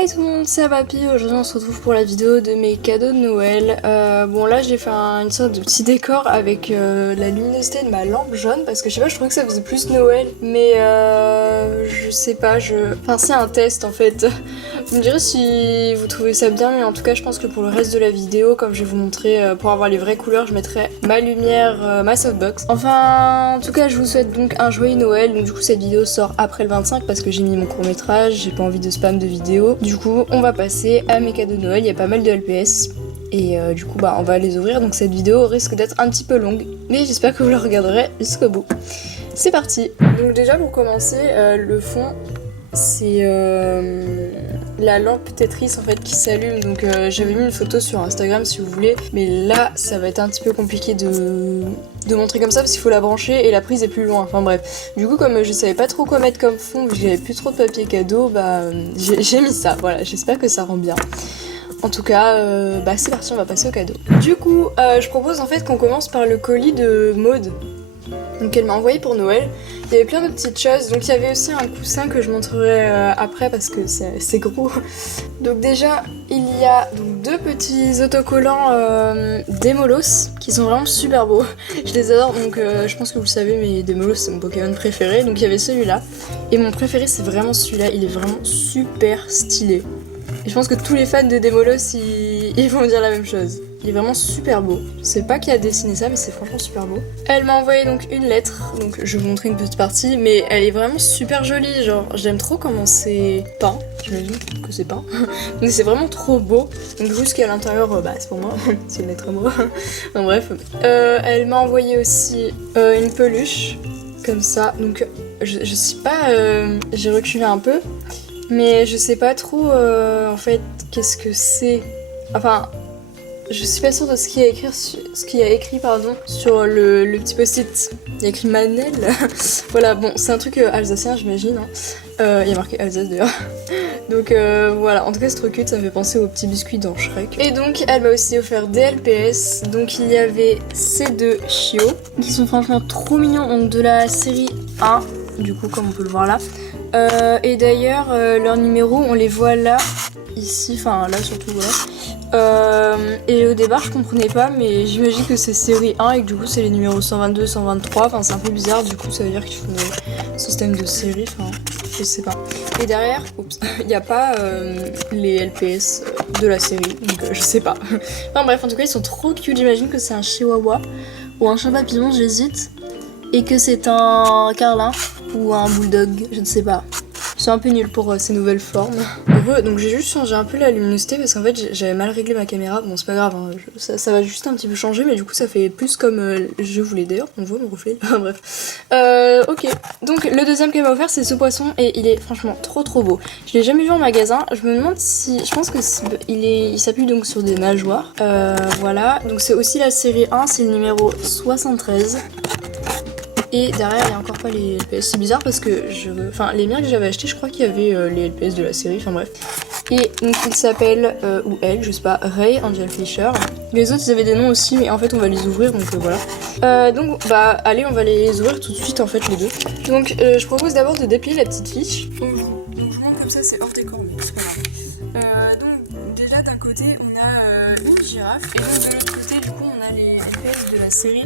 Hey tout le monde, c'est Abapi. Aujourd'hui on se retrouve pour la vidéo de mes cadeaux de Noël. Bon là j'ai fait une sorte de petit décor avec la luminosité de ma lampe jaune parce que je sais pas, je trouvais que ça faisait plus Noël. Mais je sais pas, enfin c'est un test en fait. Vous me direz si vous trouvez ça bien, mais en tout cas je pense que pour le reste de la vidéo, comme je vais vous montrer, pour avoir les vraies couleurs, je mettrai ma lumière, ma softbox. Enfin en tout cas je vous souhaite donc un joyeux Noël. Donc du coup cette vidéo sort après le 25 parce que j'ai mis mon court métrage, j'ai pas envie de spam de vidéos. Du coup on va passer à mes cadeaux de Noël, il y a pas mal de LPS. Et du coup on va les ouvrir, donc cette vidéo risque d'être un petit peu longue. Mais j'espère que vous la regarderez jusqu'au bout. C'est parti. Donc déjà pour commencer, le fond c'est la lampe Tetris en fait qui s'allume. Donc j'avais mis une photo sur Instagram si vous voulez. Mais là ça va être un petit peu compliqué de montrer comme ça parce qu'il faut la brancher et la prise est plus loin. Enfin bref. Du coup comme je savais pas trop quoi mettre comme fond, vu que j'avais plus trop de papier cadeau, j'ai mis ça. Voilà, j'espère que ça rend bien. En tout cas, c'est parti, on va passer au cadeau. Du coup, je propose en fait qu'on commence par le colis de Maud. Donc elle m'a envoyé pour Noël. Il y avait plein de petites choses. Donc il y avait aussi un coussin que je montrerai après parce que c'est gros. Donc déjà, il y a donc deux petits autocollants Demolos qui sont vraiment super beaux. Je les adore, donc je pense que vous le savez, mais Demolos c'est mon Pokémon préféré. Donc il y avait celui-là. Et mon préféré c'est vraiment celui-là, il est vraiment super stylé. Et je pense que tous les fans de Demolos, ils vont dire la même chose. Il est vraiment super beau. Je sais pas qui a dessiné ça, mais c'est franchement super beau. Elle m'a envoyé donc une lettre, donc je vais vous montrer une petite partie, mais elle est vraiment super jolie. Genre, j'aime trop comment c'est peint. J'imagine que c'est peint. Donc c'est vraiment trop beau. Donc jusqu'à l'intérieur, c'est pour moi. C'est une lettre à moi. Enfin, bref. Elle m'a envoyé aussi une peluche, comme ça. Donc je sais pas, j'ai reculé un peu. Mais je sais pas trop en fait qu'est-ce que c'est. Enfin, je suis pas sûre de ce qu'il y a écrit sur le petit post-it. Il y a écrit Manel. Voilà, bon, c'est un truc alsacien, j'imagine. Hein. Il y a marqué Alsace d'ailleurs. Donc voilà, en tout cas c'est trop cute, ça me fait penser aux petits biscuits dans Shrek. Et donc elle m'a aussi offert des LPS. Donc il y avait ces deux chiots qui sont franchement trop mignons, donc de la série 1, du coup comme on peut le voir là. Et d'ailleurs leurs numéros on les voit là, ici, enfin là surtout voilà. Et au départ je comprenais pas, mais j'imagine que c'est série 1 et que du coup c'est les numéros 122, 123, enfin c'est un peu bizarre, du coup ça veut dire qu'ils font un système de série, enfin je sais pas. Et derrière, il n'y a pas les LPS de la série, donc je sais pas. Enfin bref, en tout cas ils sont trop cute, j'imagine que c'est un chihuahua ou un chien papillon, j'hésite. Et que c'est un carlin ou un bulldog, je ne sais pas. Je suis un peu nulle pour ces nouvelles formes. Donc j'ai juste changé un peu la luminosité parce qu'en fait j'avais mal réglé ma caméra. Bon c'est pas grave, hein. Ça va juste un petit peu changer, mais du coup ça fait plus comme je voulais. D'ailleurs on voit mon reflet. Bref. Ok, donc le deuxième qu'elle m'a offert c'est ce poisson et il est franchement trop beau. Je l'ai jamais vu en magasin. Je me demande si... Je pense que il s'appuie donc sur des nageoires. Voilà, donc c'est aussi la série 1, c'est le numéro 73. Et derrière il y a encore pas les LPS, c'est bizarre parce que les miens que j'avais achetés, je crois qu'il y avait les LPS de la série, enfin bref. Et donc il s'appelle, ou elle, je sais pas, Ray Angel Fisher. Les autres ils avaient des noms aussi, mais en fait on va les ouvrir, donc voilà. Donc allez, on va les ouvrir tout de suite en fait les deux. Donc je propose d'abord de déplier la petite fiche. Donc je vous montre comme ça, c'est hors décor, mais c'est pas grave. Donc déjà d'un côté on a une girafe, et donc de l'autre côté du coup on a les LPS de la série.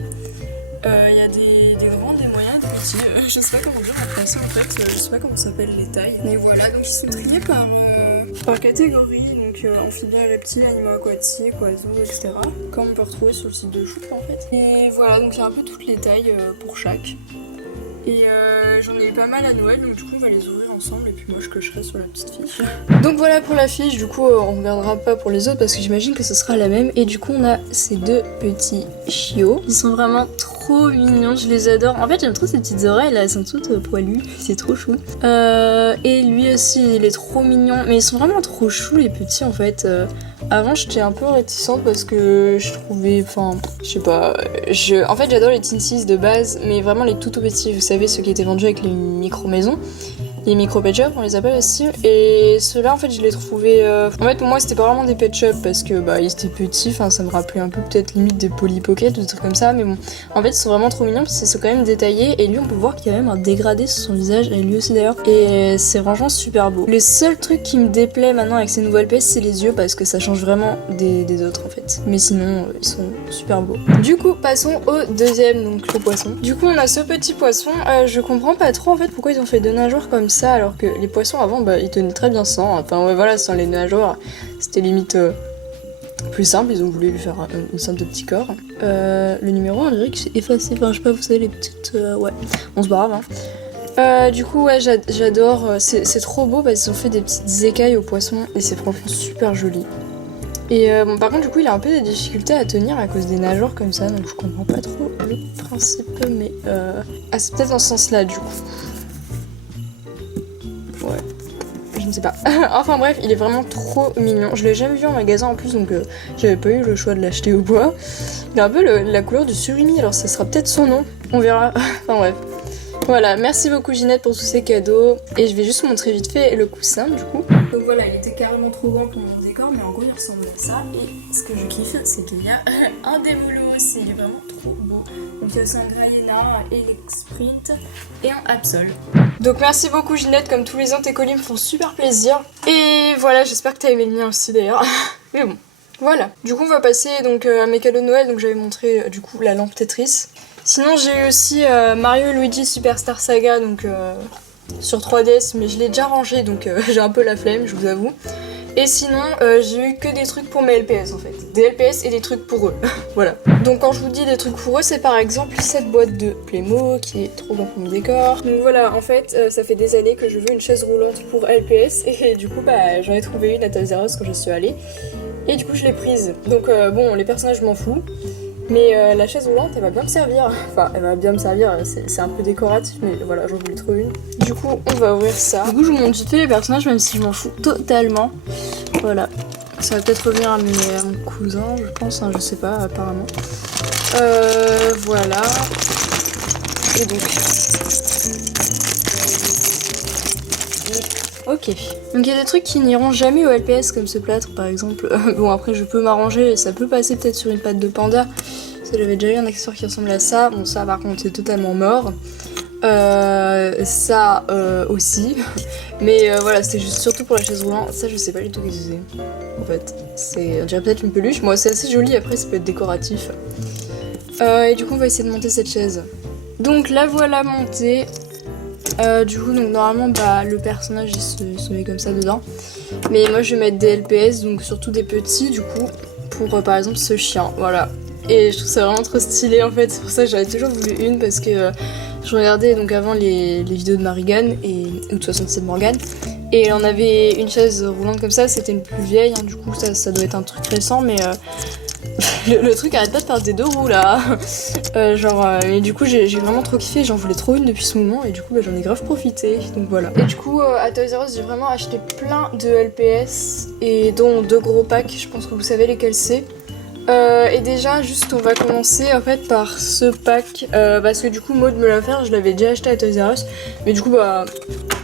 Il y a des grands, des moyens, des petits. Je sais pas comment dire en français en fait, je sais pas comment s'appellent les tailles. Mais voilà, donc ils sont triés par catégorie, donc amphibiens, reptiles, animaux aquatiques, oiseaux, etc. Comme on peut retrouver sur le site de Choup en fait. Et voilà, donc il y a un peu toutes les tailles pour chaque. Et j'en ai eu pas mal à Noël, donc du coup on va les ouvrir ensemble et puis moi je cocherai sur la petite fiche. Donc voilà pour la fiche, du coup on regardera pas pour les autres parce que j'imagine que ce sera la même. Et du coup on a ces deux petits chiots, ils sont vraiment trop mignons, je les adore. En fait j'aime trop ces petites oreilles là, elles sont toutes poilues, c'est trop chou. Et lui aussi il est trop mignon, mais ils sont vraiment trop choux les petits en fait. Avant j'étais un peu réticente parce que je trouvais, je sais pas, en fait j'adore les Teen Six de base, mais vraiment les tout petits, vous savez ceux qui étaient vendus avec les micro-maisons. les micro pet shop on les appelle aussi, et ceux-là en fait je les trouvais en fait pour moi c'était pas vraiment des pet shop parce que bah ils étaient petits, enfin ça me rappelait un peu peut-être limite des Polly Pocket ou des trucs comme ça, mais bon en fait ils sont vraiment trop mignons parce qu'ils sont quand même détaillés, et lui on peut voir qu'il y a même un dégradé sur son visage, et lui aussi d'ailleurs, et c'est franchement super beau. Le seul truc qui me déplaît maintenant avec ces nouvelles pièces c'est les yeux, parce que ça change vraiment des autres en fait, mais sinon ils sont super beaux. Du coup passons au deuxième, donc le poisson. Du coup on a ce petit poisson, je comprends pas trop en fait pourquoi ils ont fait deux nageoires comme ça alors que les poissons avant bah ils tenaient très bien sans, enfin ouais voilà, sans les nageoires c'était limite plus simple, ils ont voulu lui faire une sorte de petit corps. Le numéro on dirait que c'est effacé, enfin je sais pas, vous savez les petites ouais, on se barre hein. Du coup ouais j'adore, c'est trop beau parce qu'ils ont fait des petites écailles aux poissons et c'est franchement super joli. Et bon par contre du coup il a un peu des difficultés à tenir à cause des nageoires comme ça, donc je comprends pas trop le principe, mais ah c'est peut-être dans ce sens là du coup. Ouais, je ne sais pas. Enfin bref, il est vraiment trop mignon. Je l'ai jamais vu en magasin en plus, donc j'avais pas eu le choix de l'acheter au bois. Il a un peu la couleur du surimi, alors ça sera peut-être son nom, on verra. Enfin bref. Voilà, merci beaucoup Ginette pour tous ces cadeaux. Et je vais juste montrer vite fait le coussin du coup. Donc voilà, il était carrément trop grand pour mon décor, mais en gros il ressemble à ça. Et ce que je kiffe, c'est qu'il y a un démolo aussi, il est vraiment trop beau. Donc il y a aussi un Gryena, un Elix Sprint et un Absol. Donc merci beaucoup Ginette, comme tous les ans tes colis me font super plaisir. Et voilà, j'espère que t'as aimé le mien aussi d'ailleurs. Mais bon, voilà. Du coup on va passer donc à mes cadeaux de Noël, donc j'avais montré du coup la lampe Tetris. Sinon j'ai eu aussi Mario et Luigi Superstar Saga, donc sur 3DS, mais je l'ai déjà rangé, donc j'ai un peu la flemme, je vous avoue. Et sinon j'ai eu que des trucs pour mes LPS en fait, des LPS et des trucs pour eux, voilà. Donc quand je vous dis des trucs pour eux, c'est par exemple cette boîte de Playmo qui est trop bon pour mon décor. Donc voilà, en fait ça fait des années que je veux une chaise roulante pour LPS, et du coup bah j'en ai trouvé une à Toys R Us quand je suis allée, et du coup je l'ai prise. Donc bon, les personnages je m'en fous. Mais la chaise roulante elle va bien me servir, enfin elle va bien me servir, c'est un peu décoratif, mais voilà, j'en voulais trop une. Du coup on va ouvrir ça. Du coup je vous montre vite fait les personnages même si je m'en fous totalement. Voilà, ça va peut-être revenir à mon cousin je pense, hein, je sais pas apparemment. Voilà. Et donc... Ok. Donc il y a des trucs qui n'iront jamais au LPS comme ce plâtre par exemple. Bon après je peux m'arranger et ça peut passer peut-être sur une patte de panda. Parce que j'avais déjà eu un accessoire qui ressemble à ça. Bon ça par contre c'est totalement mort. Ça aussi. Mais voilà, c'était juste surtout pour la chaise roulante. Ça je sais pas du tout qu'est-ce que c'est. En fait, c'est on dirait peut-être une peluche. Moi c'est assez joli, après ça peut être décoratif. Et du coup on va essayer de monter cette chaise. Donc la voilà montée. Du coup donc normalement bah le personnage il se met comme ça dedans, mais moi je vais mettre des LPS, donc surtout des petits du coup pour par exemple ce chien, voilà, et je trouve ça vraiment trop stylé en fait, c'est pour ça que j'avais toujours voulu une, parce que je regardais donc avant les vidéos de Marigan ou de 67 Morgan, et elle en avait une chaise roulante comme ça, c'était une plus vieille hein, du coup ça doit être un truc récent, mais le truc arrête pas de faire des deux roues là. Et du coup j'ai vraiment trop kiffé, j'en voulais trop une depuis ce moment, et du coup bah, j'en ai grave profité, donc voilà. Et du coup à Toys R Us j'ai vraiment acheté plein de LPS, et dont deux gros packs, je pense que vous savez lesquels c'est. Et déjà juste on va commencer en fait par ce pack, parce que du coup Maud me l'a offert, je l'avais déjà acheté à Toys R Us, mais du coup bah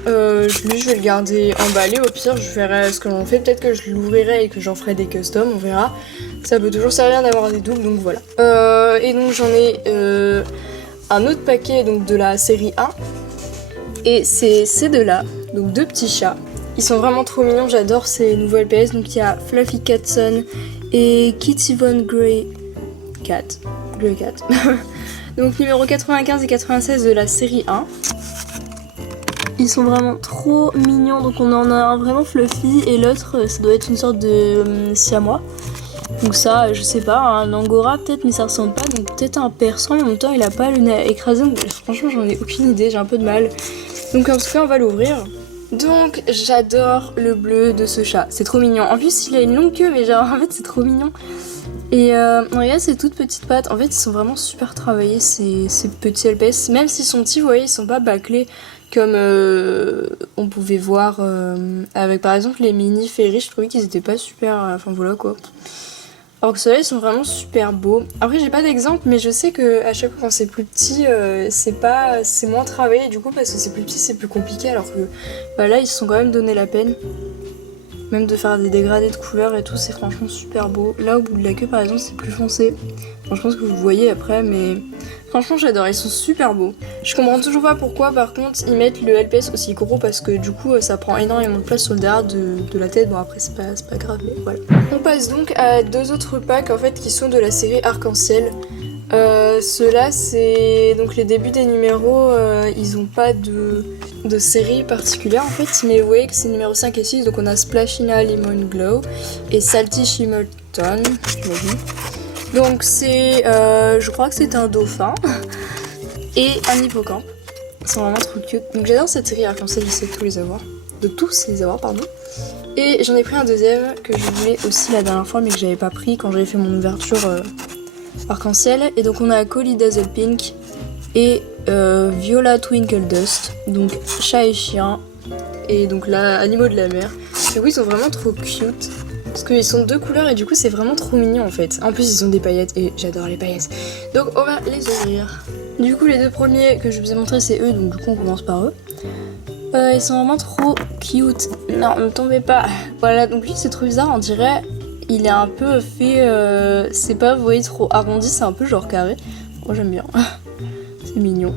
lui je vais le garder emballé, au pire je verrai ce que l'on fait, peut-être que je l'ouvrirai et que j'en ferai des customs, on verra. Ça peut toujours servir d'avoir des doubles, donc voilà. Et donc j'en ai un autre paquet donc de la série 1, et c'est ces deux-là, donc deux petits chats. Ils sont vraiment trop mignons, j'adore ces nouveaux LPS, donc il y a Fluffy Catson et Kitty Von Grey Cat. Donc numéro 95 et 96 de la série 1. Ils sont vraiment trop mignons, donc on en a un vraiment fluffy et l'autre ça doit être une sorte de siamois. Donc ça je sais pas, un angora peut-être, mais ça ressemble pas, donc peut-être un persan, mais en même temps il a pas le nez écrasé, donc franchement j'en ai aucune idée, j'ai un peu de mal. Donc en tout cas on va l'ouvrir. Donc j'adore le bleu de ce chat, c'est trop mignon. En plus il a une longue queue, mais genre en fait c'est trop mignon. Et regarde ces toutes petites pattes, en fait ils sont vraiment super travaillés ces petits LPS. Même s'ils sont petits, vous voyez, ils sont pas bâclés comme on pouvait voir avec par exemple les mini Ferry, je trouvais qu'ils étaient pas super, enfin voilà quoi. Alors que ceux-là ils sont vraiment super beaux. Après j'ai pas d'exemple mais je sais que à chaque fois quand c'est plus petit c'est moins travaillé du coup parce que c'est plus petit c'est plus compliqué alors que bah là ils se sont quand même donné la peine. Même de faire des dégradés de couleurs et tout c'est franchement super beau. Là au bout de la queue par exemple c'est plus foncé. Bon, je pense que vous voyez après mais franchement j'adore, ils sont super beaux. Je comprends toujours pas pourquoi par contre ils mettent le LPS aussi gros parce que du coup ça prend énormément de place sur le derrière de la tête. Bon après c'est pas grave mais voilà. On passe donc à deux autres packs en fait qui sont de la série Arc-en-Ciel. Ceux-là c'est donc les débuts des numéros, ils ont pas de série particulière en fait, mais vous voyez que c'est numéro 5 et 6, donc on a Splashina Lemon Glow et Salty Shimmer Tone, donc c'est, je crois que c'est un dauphin et un hippocampe, ils sont vraiment trop cute, donc j'adore cette série Arc-en-Ciel, j'essaie de tous les avoir, pardon. Et j'en ai pris un deuxième que je voulais aussi la dernière fois mais que j'avais pas pris quand j'avais fait mon ouverture Arc-en-Ciel, et donc on a Collie Dazzle Pink et Viola Twinkle Dust, donc chat et chien, et donc là, animaux de la mer. Du coup ils sont vraiment trop cute, parce qu'ils sont de deux couleurs et du coup c'est vraiment trop mignon en fait. En plus ils ont des paillettes et j'adore les paillettes. Donc on va les ouvrir. Du coup les deux premiers que je vous ai montrés c'est eux, donc du coup on commence par eux. Ils sont vraiment trop cute. Non, ne tombez pas. Voilà, donc lui c'est trop bizarre, on dirait il est un peu fait, c'est pas, vous voyez, trop arrondi, c'est un peu genre carré. Moi j'aime bien. C'est mignon.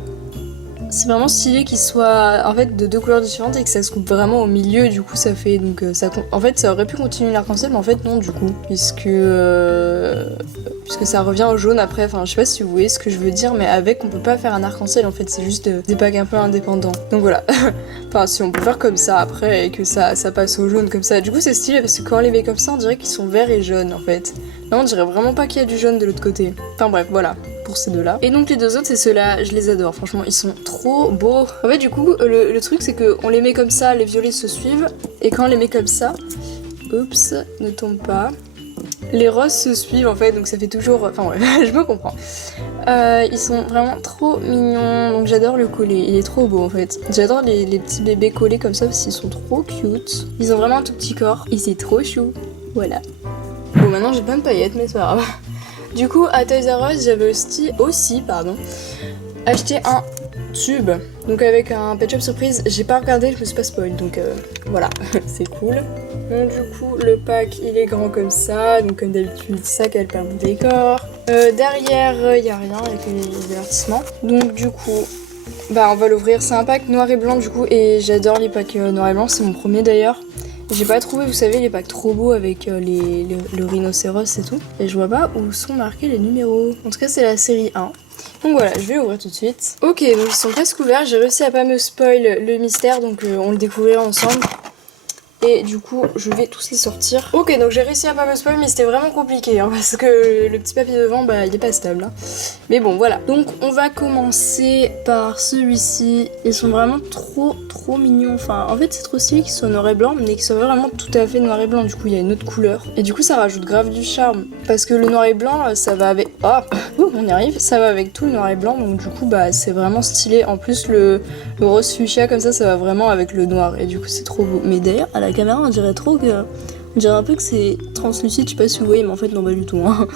C'est vraiment stylé qu'il soit en fait de deux couleurs différentes et que ça se coupe vraiment au milieu, du coup ça fait donc en fait ça aurait pu continuer l'arc-en-ciel mais en fait non du coup puisque ça revient au jaune après, enfin je sais pas si vous voyez ce que je veux dire mais avec on peut pas faire un arc-en-ciel en fait, c'est juste des packs un peu indépendants. Donc voilà. Enfin si on peut faire comme ça après et que ça passe au jaune comme ça, du coup c'est stylé parce que quand on les met comme ça on dirait qu'ils sont verts et jaunes en fait. Là on dirait vraiment pas qu'il y a du jaune de l'autre côté. Enfin bref voilà. Pour ces deux-là. Et donc les deux autres, c'est ceux-là, je les adore, franchement, ils sont trop beaux. En fait, du coup, le truc, c'est qu'on les met comme ça, les violets se suivent, et quand on les met comme ça, oups, ne tombe pas, les roses se suivent, en fait, donc ça fait toujours... Enfin, ouais, je me comprends. Ils sont vraiment trop mignons, donc j'adore le collet, il est trop beau, en fait. J'adore les petits bébés collés comme ça, parce qu'ils sont trop cute. Ils ont vraiment un tout petit corps, et c'est trop chou. Voilà. Bon, maintenant, j'ai plein de paillettes, mais c'est pas grave. Du coup, à Toys R Us, j'avais aussi acheté un tube. Donc avec un Pet Shop Surprise, j'ai pas regardé, je me suis pas spoil, donc voilà, c'est cool. Donc du coup, le pack, il est grand comme ça, donc comme d'habitude, sac à paire de décor. Derrière, il y a rien, il y a que les avertissements. Donc du coup, bah on va l'ouvrir. C'est un pack noir et blanc du coup, et j'adore les packs noir et blanc, c'est mon premier d'ailleurs. J'ai pas trouvé, vous savez, les packs trop beaux avec le rhinocéros et tout. Et je vois pas où sont marqués les numéros. En tout cas, c'est la série 1. Donc voilà, je vais ouvrir tout de suite. Ok, donc ils sont presque ouverts. J'ai réussi à pas me spoil le mystère, donc on le découvrira ensemble. Et du coup, je vais tous les sortir. Ok, donc j'ai réussi à pas me spoil, mais c'était vraiment compliqué, hein, parce que le petit papier devant, bah, il est pas stable. Hein. Mais bon, voilà. Donc, on va commencer par celui-ci. Ils sont vraiment trop mignons. Enfin, en fait, c'est trop stylé qu'ils soient noir et blanc, mais qu'ils soient vraiment tout à fait noir et blanc. Du coup, il y a une autre couleur. Et du coup, ça rajoute grave du charme. Parce que le noir et blanc, ça va avec... Oh, on y arrive. Ça va avec tout le noir et blanc, donc du coup, bah, c'est vraiment stylé. En plus, le rose fuchsia, comme ça va vraiment avec le noir. Et du coup, c'est trop beau. Mais d'ailleurs, à la caméra, on dirait un peu que c'est translucide, je sais pas si vous voyez, mais en fait non, pas du tout. Hein.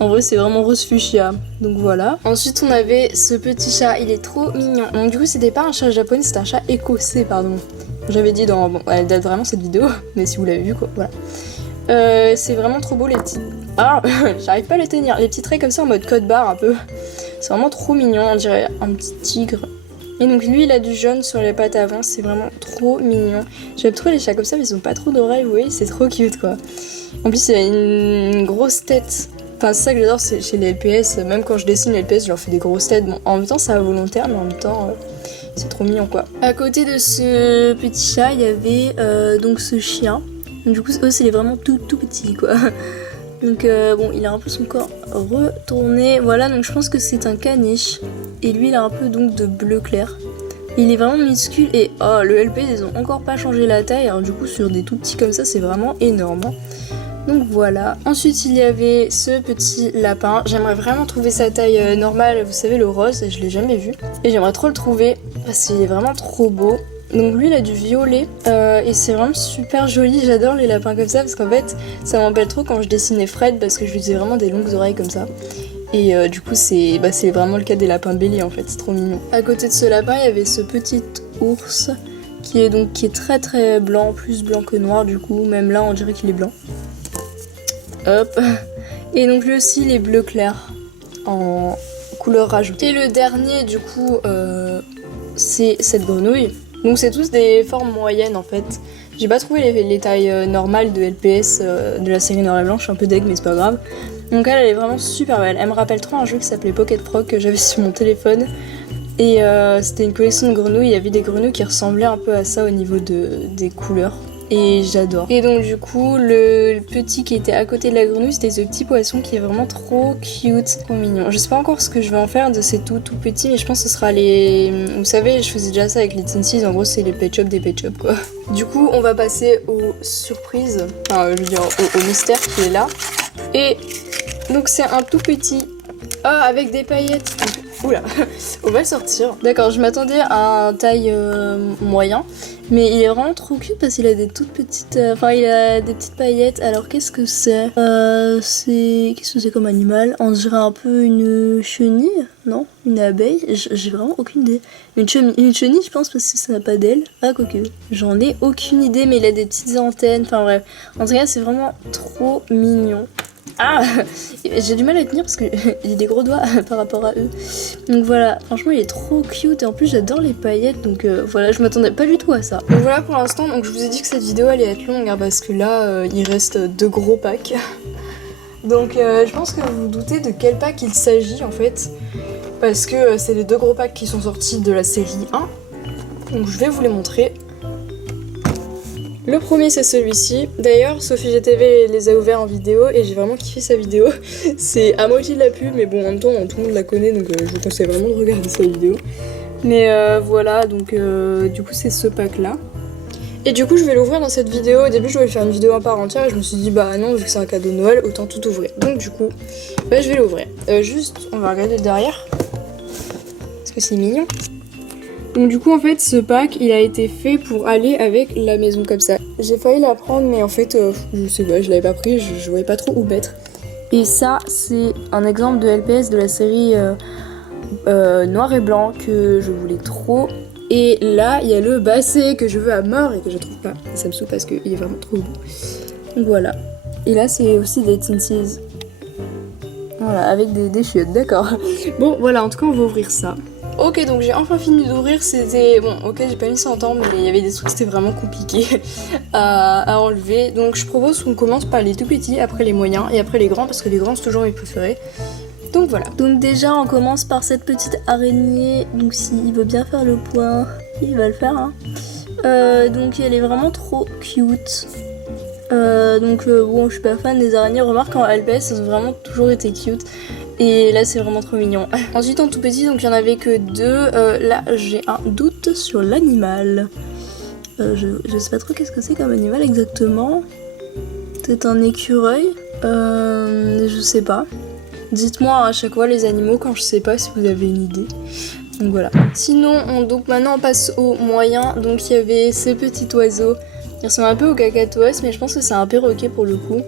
En vrai, c'est vraiment rose fuchsia. Donc voilà. Ensuite, on avait ce petit chat, il est trop mignon. Donc du coup, c'était pas un chat japonais, c'était un chat écossais, pardon. J'avais dit dans... Bon, elle date vraiment cette vidéo, mais si vous l'avez vu, quoi, voilà. C'est vraiment trop beau les petits... Ah, j'arrive pas à les tenir. Les petits traits comme ça en mode code barre un peu. C'est vraiment trop mignon, on dirait un petit tigre. Et donc lui il a du jaune sur les pattes avant, c'est vraiment trop mignon. J'aime trop les chats comme ça mais ils ont pas trop d'oreilles, vous voyez, c'est trop cute quoi. En plus il a une grosse tête. Enfin c'est ça que j'adore chez les LPS, même quand je dessine les LPS je leur fais des grosses têtes. Bon en même temps c'est à volontaire mais en même temps c'est trop mignon quoi. À côté de ce petit chat il y avait donc ce chien. Donc, du coup eux c'est vraiment tout petits quoi. Donc bon, il a un peu son corps retourné. Voilà, donc je pense que c'est un caniche. Et lui, il a un peu donc de bleu clair. Il est vraiment minuscule et oh, le LP, ils ont encore pas changé la taille. Alors du coup, sur des tout petits comme ça, c'est vraiment énorme. Donc voilà. Ensuite, il y avait ce petit lapin. J'aimerais vraiment trouver sa taille normale. Vous savez, le rose, je l'ai jamais vu. Et j'aimerais trop le trouver parce qu'il est vraiment trop beau. Donc lui il a du violet et c'est vraiment super joli, j'adore les lapins comme ça parce qu'en fait ça m'embête trop quand je dessinais Fred parce que je lui faisais vraiment des longues oreilles comme ça. Et du coup c'est vraiment le cas des lapins béliers en fait, c'est trop mignon. À côté de ce lapin il y avait ce petit ours qui est très très blanc, plus blanc que noir du coup, même là on dirait qu'il est blanc. Hop. Et donc lui aussi il est bleu clair en couleur rajoutée. Et le dernier du coup c'est cette grenouille. Donc c'est tous des formes moyennes en fait. J'ai pas trouvé les tailles normales de LPS de la série Noir et Blanc, je suis un peu deg mais c'est pas grave. Donc elle est vraiment super belle. Elle me rappelle trop un jeu qui s'appelait Pocket Frog que j'avais sur mon téléphone. Et c'était une collection de grenouilles, il y avait des grenouilles qui ressemblaient un peu à ça au niveau des couleurs. Et j'adore. Et donc du coup, le petit qui était à côté de la grenouille, c'était ce petit poisson qui est vraiment trop cute, trop mignon. Je sais pas encore ce que je vais en faire de ces tout petits, mais je pense que ce sera les... Vous savez, je faisais déjà ça avec les Tinsies, en gros c'est les Pet Shop des Pet Shop quoi. Du coup, on va passer aux surprises, enfin je veux dire au mystère qui est là. Et donc c'est un tout petit... Ah, avec des paillettes. Oula, on va le sortir. D'accord, je m'attendais à un taille moyen, mais il est vraiment trop cute parce qu'il a des toutes petites... Enfin, il a des petites paillettes. Alors, qu'est-ce que c'est Qu'est-ce que c'est comme animal? On dirait un peu une chenille, non? Une abeille? J'ai vraiment aucune idée. Une chenille, je pense, parce que ça n'a pas d'ailes. Ah, quoique. J'en ai aucune idée, mais il a des petites antennes. Enfin, bref. En tout cas, c'est vraiment trop mignon. Ah, j'ai du mal à tenir parce qu'il a des gros doigts par rapport à eux. Donc voilà, franchement il est trop cute et en plus j'adore les paillettes donc voilà, je m'attendais pas du tout à ça. Donc voilà pour l'instant, donc je vous ai dit que cette vidéo allait être longue hein, parce que là il reste 2 gros packs. Donc je pense que vous vous doutez de quel pack il s'agit en fait. Parce que c'est les 2 gros packs qui sont sortis de la série 1. Donc je vais vous les montrer. Le premier c'est celui-ci, d'ailleurs Sophie GTV les a ouverts en vidéo et j'ai vraiment kiffé sa vidéo. C'est à moitié de la pub mais bon en même temps tout le monde la connaît donc je vous conseille vraiment de regarder sa vidéo. Mais voilà donc du coup c'est ce pack là. Et du coup je vais l'ouvrir dans cette vidéo, au début je voulais faire une vidéo à part entière et je me suis dit bah non vu que c'est un cadeau de Noël autant tout ouvrir. Donc du coup bah, je vais l'ouvrir. Juste on va regarder derrière parce que c'est mignon. Donc du coup en fait ce pack il a été fait pour aller avec la maison comme ça. J'ai failli la prendre mais en fait je sais pas, je l'avais pas pris, je voyais pas trop où mettre. Et ça c'est un exemple de LPS de la série Noir et Blanc que je voulais trop. Et là il y a le basset que je veux à mort et que je trouve pas. Et ça me saoule parce qu'il est vraiment trop beau. Donc voilà. Et là c'est aussi des Tinsies. Voilà, avec des chiottes, d'accord. Bon voilà, en tout cas on va ouvrir ça. Ok, donc j'ai enfin fini d'ouvrir, c'était... Bon, ok, j'ai pas mis ça en temps, mais il y avait des trucs, c'était vraiment compliqué à enlever. Donc je propose qu'on commence par les tout petits, après les moyens, et après les grands, parce que les grands, c'est toujours mes préférés. Donc voilà. Donc déjà, on commence par cette petite araignée. Donc s'il veut bien faire le point, il va le faire, hein. Donc elle est vraiment trop cute. Bon, je suis pas fan des araignées. Remarque en LPS, ça a vraiment toujours été cute. Et là c'est vraiment trop mignon. Ensuite en tout petit, donc il y en avait que 2. Là j'ai un doute sur l'animal. Je sais pas trop qu'est-ce que c'est comme animal exactement. Peut-être un écureuil. Je sais pas. Dites-moi à chaque fois les animaux quand je sais pas si vous avez une idée. Donc voilà. Sinon donc maintenant on passe aux moyens. Donc il y avait ce petit oiseau. Il ressemble un peu au cacatoès mais je pense que c'est un perroquet pour le coup.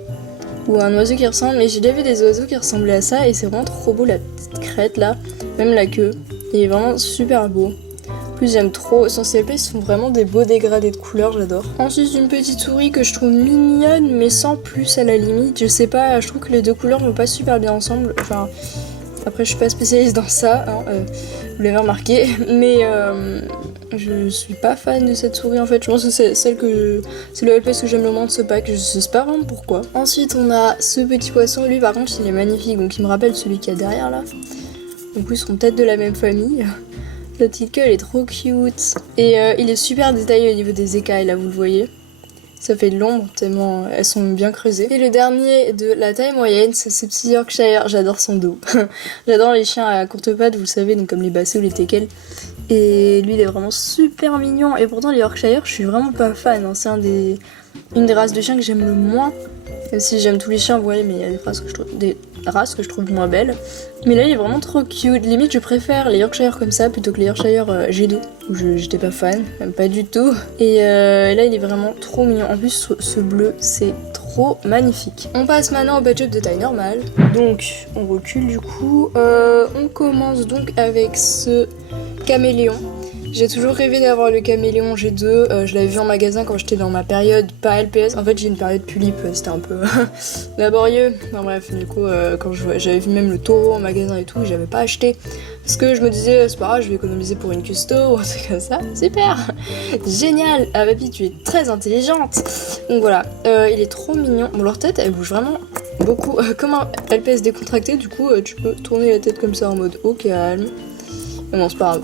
Ou un oiseau qui ressemble, mais j'ai déjà vu des oiseaux qui ressemblaient à ça et c'est vraiment trop beau la petite crête là, même la queue, il est vraiment super beau. En plus j'aime trop, sans CLP ils font vraiment des beaux dégradés de couleurs, j'adore. Ensuite une petite souris que je trouve mignonne mais sans plus à la limite, je sais pas, je trouve que les 2 couleurs vont pas super bien ensemble, enfin après je suis pas spécialiste dans ça, hein, vous l'avez remarqué, mais je suis pas fan de cette souris en fait, je pense que c'est c'est le LPS que j'aime le moins de ce pack, je sais pas vraiment pourquoi. Ensuite on a ce petit poisson, lui par contre il est magnifique, donc il me rappelle celui qu'il y a derrière là. Donc ils sont peut-être de la même famille. La petite queue elle est trop cute. Et il est super détaillé au niveau des écailles là, vous le voyez. Ça fait de l'ombre tellement elles sont bien creusées. Et le dernier de la taille moyenne, c'est ce petit Yorkshire, j'adore son dos. J'adore les chiens à courtes pattes, vous le savez, donc comme les bassets ou les teckels. Et lui il est vraiment super mignon. Et pourtant les Yorkshire je suis vraiment pas fan, hein. C'est une des races de chiens que j'aime le moins. Même si j'aime tous les chiens, vous voyez, mais il y a des races que je trouve moins belles. Mais là il est vraiment trop cute. Limite je préfère les Yorkshire comme ça plutôt que les Yorkshire G2 où j'étais pas fan, même pas du tout. Et là il est vraiment trop mignon. En plus ce bleu c'est trop magnifique. On passe maintenant au badge-up de taille normale. Donc on recule du coup. On commence donc avec ce caméléon. J'ai toujours rêvé d'avoir le caméléon G2, je l'avais vu en magasin quand j'étais dans ma période pas LPS, en fait j'ai une période Pulip, c'était un peu laborieux, enfin bref, du coup quand j'avais vu même le taureau en magasin et tout, j'avais pas acheté, parce que je me disais c'est pas grave, je vais économiser pour une custo ou un truc comme ça, super, génial, ah papy tu es très intelligente, donc voilà, il est trop mignon, bon leur tête elle bouge vraiment beaucoup, comme un LPS décontracté, du coup tu peux tourner la tête comme ça en mode au calme, mais bon c'est pas grave.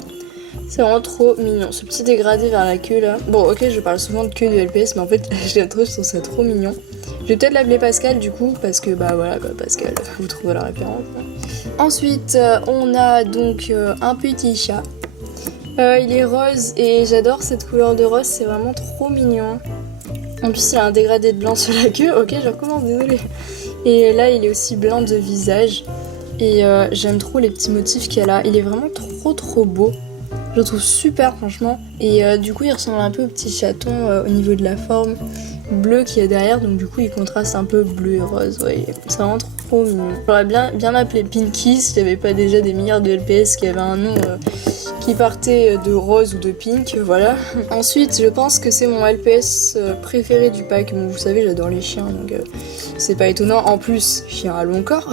C'est vraiment trop mignon, ce petit dégradé vers la queue là. Bon ok je parle souvent de queue de LPS mais en fait je trouve ça trop mignon. Je vais peut-être l'appeler Pascal du coup parce que bah voilà quoi, Pascal, vous trouvez la référence. Ensuite on a donc un petit chat. Il est rose et j'adore cette couleur de rose, c'est vraiment trop mignon. En plus il a un dégradé de blanc sur la queue, ok je recommence, désolée. Et là il est aussi blanc de visage. Et j'aime trop les petits motifs qu'il y a là, il est vraiment trop beau. Je le trouve super franchement. Et du coup il ressemble un peu au petit chaton au niveau de la forme bleue qu'il y a derrière. Donc du coup il contraste un peu bleu et rose. Ouais, c'est vraiment trop mignon. J'aurais bien appelé Pinky s'il n'y avait pas déjà des milliards de LPS qui avaient un nom qui partait de rose ou de pink. Voilà. Ensuite je pense que c'est mon LPS préféré du pack. Bon vous savez j'adore les chiens donc c'est pas étonnant. En plus chien à long corps.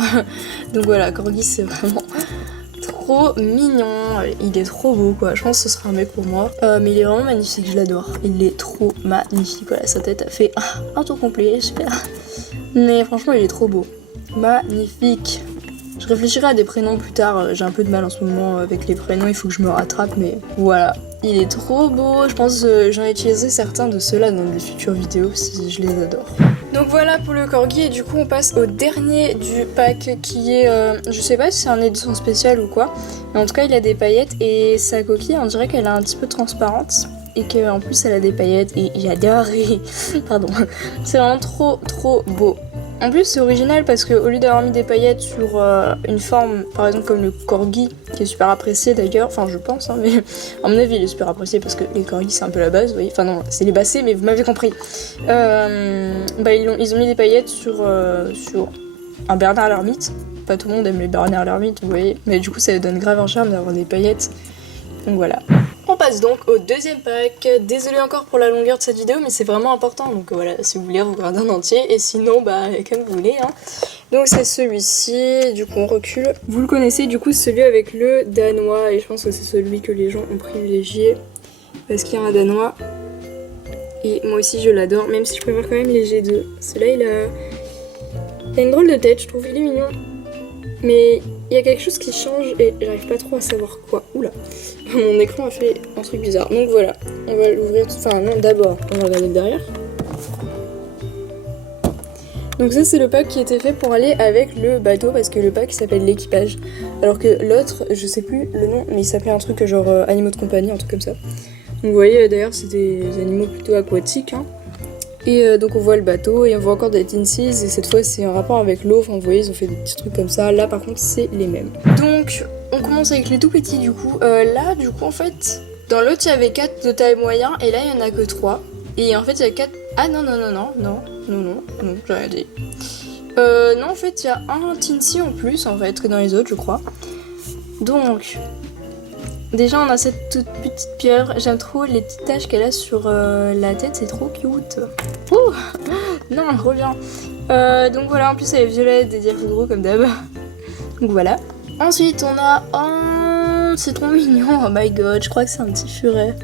Donc voilà, Corgi c'est vraiment... trop mignon, il est trop beau quoi, je pense que ce sera un mec pour moi, mais il est vraiment magnifique, je l'adore, il est trop magnifique, voilà, sa tête a fait un tour complet, super, mais franchement il est trop beau, magnifique. Je réfléchirai à des prénoms plus tard, j'ai un peu de mal en ce moment avec les prénoms, il faut que je me rattrape, mais voilà. Il est trop beau, je pense que j'en utiliserai certains de ceux-là dans des futures vidéos si je les adore. Donc voilà pour le corgi et du coup on passe au dernier du pack qui est, je sais pas si c'est un édition spéciale ou quoi, mais en tout cas il a des paillettes et sa coquille on dirait qu'elle est un petit peu transparente et qu'en plus elle a des paillettes et j'adore, pardon, c'est vraiment trop beau. En plus c'est original parce qu'au lieu d'avoir mis des paillettes sur une forme par exemple comme le corgi qui est super apprécié d'ailleurs, enfin je pense hein, mais à mon avis il est super apprécié parce que les corgis c'est un peu la base, vous voyez, enfin non c'est les bassés mais vous m'avez compris. Bah ils ont mis des paillettes sur un Bernard l'ermite, pas tout le monde aime les Bernard l'ermite vous voyez, mais du coup ça donne grave un charme d'avoir des paillettes, donc voilà. On passe donc au deuxième pack. Désolée encore pour la longueur de cette vidéo, mais c'est vraiment important. Donc voilà, si vous voulez, regardez en entier. Et sinon, bah, comme vous voulez. Hein. Donc c'est celui-ci. Du coup, on recule. Vous le connaissez, du coup, celui avec le danois. Et je pense que c'est celui que les gens ont privilégié. Parce qu'il y a un danois. Et moi aussi, je l'adore. Même si je préfère quand même les G2. Celui-là, il a une drôle de tête, je trouve. Il est mignon. Mais il y a quelque chose qui change et j'arrive pas trop à savoir quoi. Oula, mon écran a fait un truc bizarre. Donc voilà, on va l'ouvrir. Enfin non, d'abord, on va regarder derrière. Donc ça c'est le pack qui était fait pour aller avec le bateau parce que le pack s'appelle l'équipage. Alors que l'autre, je sais plus le nom, mais il s'appelait un truc genre animaux de compagnie, un truc comme ça. Donc vous voyez d'ailleurs c'est des animaux plutôt aquatiques. Hein. Et donc on voit le bateau et on voit encore des Tinsies et cette fois c'est en rapport avec l'eau, enfin vous voyez ils ont fait des petits trucs comme ça, là par contre c'est les mêmes. Donc on commence avec les tout petits du coup, là du coup en fait dans l'autre il y avait 4 de taille moyen et là il y en a que 3 et en fait il y a 4... Ah non j'ai rien dit. Non en fait il y a un Tinsie en plus en fait que dans les autres je crois. Donc... Déjà on a cette toute petite pierre, j'aime trop les petites taches qu'elle a sur la tête, c'est trop cute. Ouh non, reviens. Donc voilà, en plus elle est violette, des diapos gros comme d'hab. Donc voilà. Ensuite on a... Oh, c'est trop mignon, oh my god, je crois que c'est un petit furet.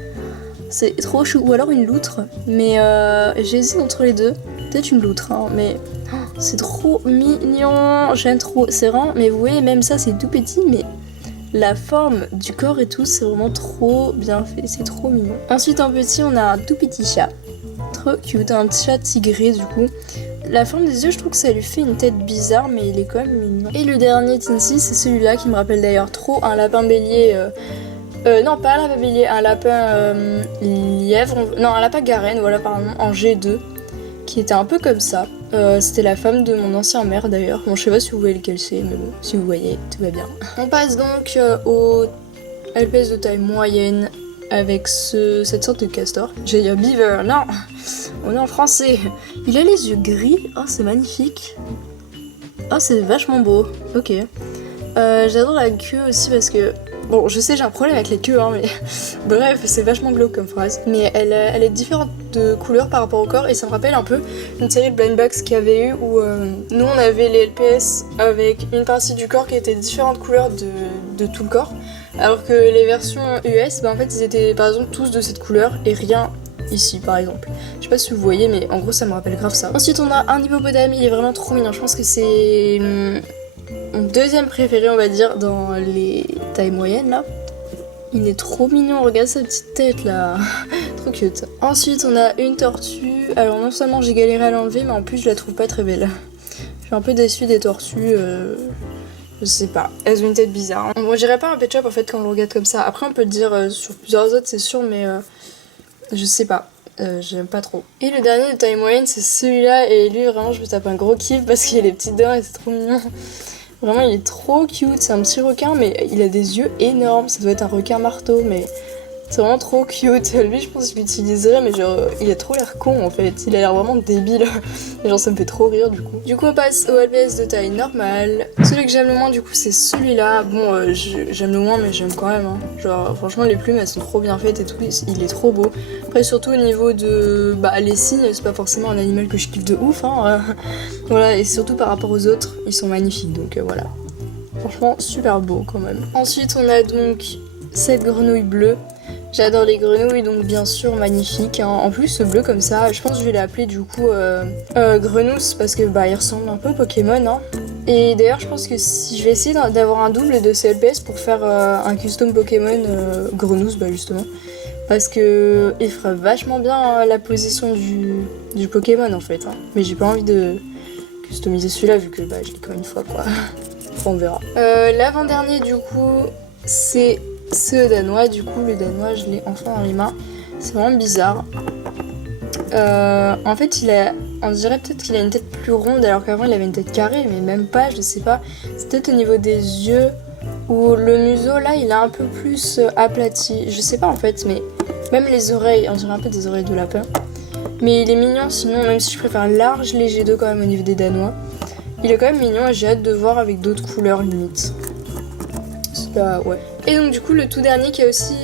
C'est trop chou, ou alors une loutre. Mais j'hésite entre les deux. Peut-être une loutre, hein, mais... C'est trop mignon, j'aime trop. C'est vraiment... Mais vous voyez, même ça c'est tout petit, mais... La forme du corps et tout, c'est vraiment trop bien fait, c'est trop mignon. Ensuite en petit, on a un tout petit chat. Trop cute, un chat tigré du coup. La forme des yeux, je trouve que ça lui fait une tête bizarre, mais il est quand même mignon. Et le dernier Tinsie, c'est celui-là qui me rappelle d'ailleurs trop un lapin bélier Non, pas un lapin bélier, un lapin lièvre, non, un lapin garenne, voilà, pardon, en G2, qui était un peu comme ça. C'était la femme de mon ancien maire d'ailleurs. Bon, je sais pas si vous voyez lequel c'est, mais bon, si vous voyez, tout va bien. On passe donc au LPS de taille moyenne avec cette sorte de castor. J'ai dire beaver, non, on est en français. Il a les yeux gris, oh c'est magnifique. Oh c'est vachement beau, ok. J'adore la queue aussi parce que... Bon, je sais, j'ai un problème avec les queues, hein, mais bref, c'est vachement glauque comme phrase. Mais elle est différente de couleur par rapport au corps et ça me rappelle un peu une série de blind box qu'il y avait eu où nous on avait les LPS avec une partie du corps qui était différente couleur de tout le corps. Alors que les versions US, bah en fait ils étaient par exemple tous de cette couleur et rien ici par exemple. Je sais pas si vous voyez mais en gros ça me rappelle grave ça. Ensuite on a un hippopotame, il est vraiment trop mignon, je pense que c'est... mon deuxième préféré on va dire dans les tailles moyennes là. Il est trop mignon, regarde sa petite tête là. Trop cute. Ensuite on a une tortue. Alors non seulement j'ai galéré à l'enlever mais en plus je la trouve pas très belle. Je suis un peu déçue des tortues. Je sais pas, elles ont une tête bizarre. Bon, je dirais pas un pet shop en fait quand on le regarde comme ça. Après on peut le dire sur plusieurs autres c'est sûr mais je sais pas. J'aime pas trop. Et le dernier de taille moyenne c'est celui-là et lui vraiment je me tape un gros kiff parce qu'il a les petites dents et c'est trop mignon. Vraiment il est trop cute, c'est un petit requin mais il a des yeux énormes, ça doit être un requin marteau mais c'est vraiment trop cute. Lui je pense que je l'utiliserais mais genre il a trop l'air con en fait, il a l'air vraiment débile. Et genre ça me fait trop rire du coup. Du coup on passe au LPS de taille normale. Celui que j'aime le moins du coup c'est celui-là. Bon j'aime le moins mais j'aime quand même hein. Genre franchement les plumes elles sont trop bien faites et tout, il est trop beau. Après surtout au niveau de les cygnes c'est pas forcément un animal que je kiffe de ouf hein. Voilà et surtout par rapport aux autres ils sont magnifiques donc voilà. Franchement super beau quand même. Ensuite on a donc cette grenouille bleue. J'adore les grenouilles, donc bien sûr magnifique. Hein. En plus, ce bleu comme ça, je pense que je vais l'appeler du coup Grenousse parce que il ressemble un peu au Pokémon. Hein. Et d'ailleurs, je pense que si je vais essayer d'avoir un double de CLPS pour faire un custom Pokémon Grenousse, justement. Parce que il ferait vachement bien la position du Pokémon en fait. Hein. Mais j'ai pas envie de customiser celui-là vu que je l'ai quand une fois quoi. On verra. L'avant-dernier du coup, c'est ce danois, du coup le danois je l'ai enfin dans les mains, c'est vraiment bizarre. En fait on dirait peut-être qu'il a une tête plus ronde alors qu'avant il avait une tête carrée mais même pas, je sais pas. C'est peut-être au niveau des yeux ou le museau là il est un peu plus aplati, je sais pas en fait mais même les oreilles, on dirait un peu des oreilles de lapin. Mais il est mignon sinon même si je préfère large léger 2 quand même au niveau des danois. Il est quand même mignon et j'ai hâte de voir avec d'autres couleurs limite. Ouais. Et donc du coup le tout dernier qui est aussi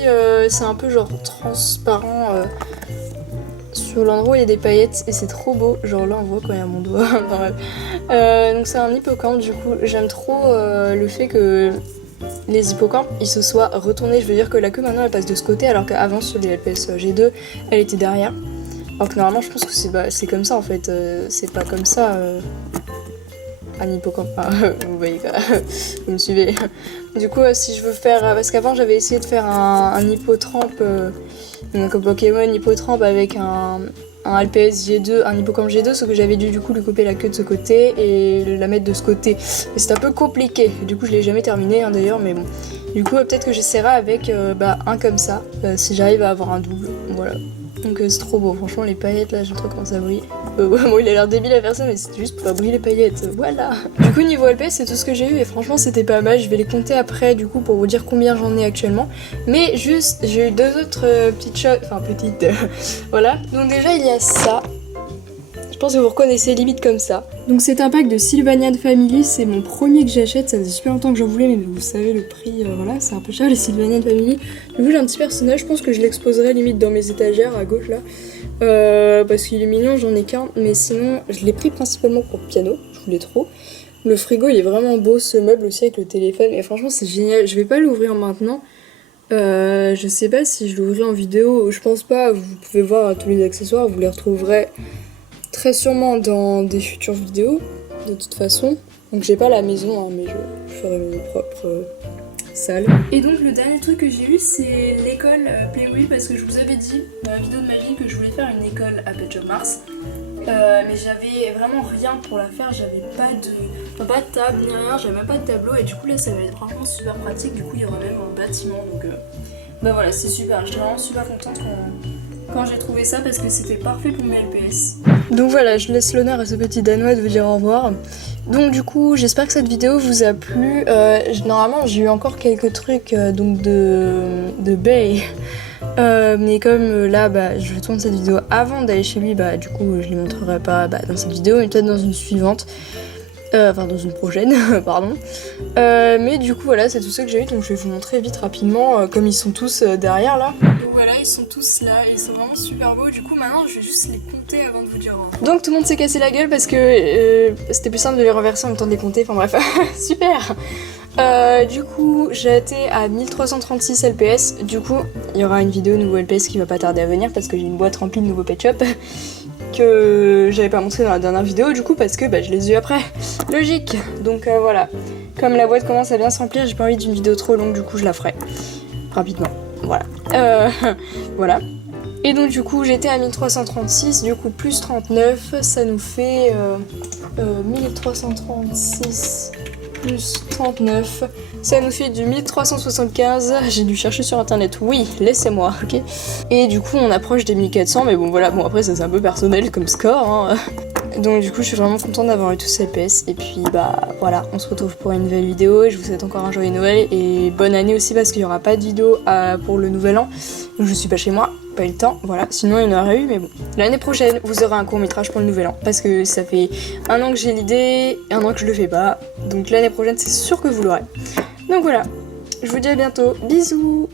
c'est un peu genre transparent sur l'endroit où il y a des paillettes et c'est trop beau, genre là on voit quand il y a mon doigt. Donc c'est un hippocampe du coup, j'aime trop le fait que les hippocampes ils se soient retournés, je veux dire que la queue maintenant elle passe de ce côté alors qu'avant sur les LPS G2 elle était derrière. Alors que normalement je pense que c'est comme ça en fait, c'est pas comme ça. Un hippocampe, vous voyez quoi, vous me suivez. Du coup si je veux faire, parce qu'avant j'avais essayé de faire un hippotrampe, donc un Pokémon hippotrampe avec un LPS G2, un hippocampe G2, sauf que j'avais dû du coup lui couper la queue de ce côté et la mettre de ce côté. Et c'est un peu compliqué, du coup je l'ai jamais terminé hein, d'ailleurs, mais bon. Du coup peut-être que j'essaierai avec un comme ça, si j'arrive à avoir un double, voilà. Donc c'est trop beau, franchement les paillettes là, j'aime trop comment ça brille. Bon il a l'air débile à faire ça mais c'est juste pour faire briller les paillettes, voilà. Du coup niveau LPS c'est tout ce que j'ai eu et franchement c'était pas mal, je vais les compter après du coup pour vous dire combien j'en ai actuellement. Mais juste j'ai eu 2 autres petites choses, enfin petites, voilà. Donc déjà il y a ça. Je pense que vous reconnaissez limite comme ça. Donc c'est un pack de Sylvanian Family, c'est mon premier que j'achète, ça faisait super longtemps que j'en voulais mais vous savez le prix, voilà, c'est un peu cher les Sylvanian Family. Du coup j'ai un petit personnage, je pense que je l'exposerai limite dans mes étagères à gauche là. Parce qu'il est mignon, j'en ai qu'un, mais sinon je l'ai pris principalement pour le piano, je voulais trop. Le frigo il est vraiment beau, ce meuble aussi avec le téléphone, et franchement c'est génial, je vais pas l'ouvrir maintenant. Je sais pas si je l'ouvrirai en vidéo, je pense pas, vous pouvez voir tous les accessoires, vous les retrouverez très sûrement dans des futures vidéos, de toute façon. Donc j'ai pas la maison, hein, mais je ferai mes propres salles. Et donc le dernier truc que j'ai eu c'est l'école Playmobil parce que je vous avais dit dans la vidéo de ma vie que je voulais faire une école à Pet Shop Mars. Mais j'avais vraiment rien pour la faire, j'avais pas de table ni rien, j'avais même pas de tableau et du coup là ça va être franchement super pratique, du coup il y aura même un bâtiment donc bah voilà, c'est super, j'étais vraiment super contente quand j'ai trouvé ça parce que c'était parfait pour mes LPS. Donc voilà, je laisse l'honneur à ce petit Danois de vous dire au revoir. Donc du coup, j'espère que cette vidéo vous a plu. Normalement, j'ai eu encore quelques trucs donc de Bay. Mais comme là, bah, je tourne cette vidéo avant d'aller chez lui, bah du coup, je les montrerai pas dans cette vidéo, mais peut-être dans une suivante. Enfin dans une prochaine, pardon. Mais du coup voilà, c'est tout ça que j'ai eu, donc je vais vous montrer vite rapidement comme ils sont tous derrière là. Donc voilà, ils sont tous là, ils sont vraiment super beaux. Du coup maintenant je vais juste les compter avant de vous dire. Donc tout le monde s'est cassé la gueule parce que c'était plus simple de les reverser en même temps de les compter, enfin bref, super. Du coup j'ai été à 1336 LPS, du coup il y aura une vidéo nouveau LPS qui va pas tarder à venir parce que j'ai une boîte remplie de nouveaux pet shop que j'avais pas montré dans la dernière vidéo du coup parce que bah, je les ai eu après. Logique. Donc voilà. Comme la boîte commence à bien se remplir, j'ai pas envie d'une vidéo trop longue, du coup je la ferai rapidement. Voilà. Voilà. Et donc du coup j'étais à 1336, du coup plus 39, ça nous fait 1336 plus 39, ça nous fait du 1375, j'ai dû chercher sur internet, oui, laissez-moi, ok. Et du coup on approche des 1400, mais bon voilà, bon après ça c'est un peu personnel comme score, hein. Donc du coup je suis vraiment contente d'avoir eu tous ces LPS, et puis bah voilà, on se retrouve pour une nouvelle vidéo, et je vous souhaite encore un joyeux Noël, et bonne année aussi parce qu'il n'y aura pas de vidéo pour le nouvel an, donc je suis pas chez moi, pas eu le temps, voilà, sinon il y en aurait eu, mais bon. L'année prochaine, vous aurez un court-métrage pour le nouvel an, parce que ça fait un an que j'ai l'idée, et un an que je le fais pas, donc l'année prochaine c'est sûr que vous l'aurez. Donc voilà, je vous dis à bientôt, bisous.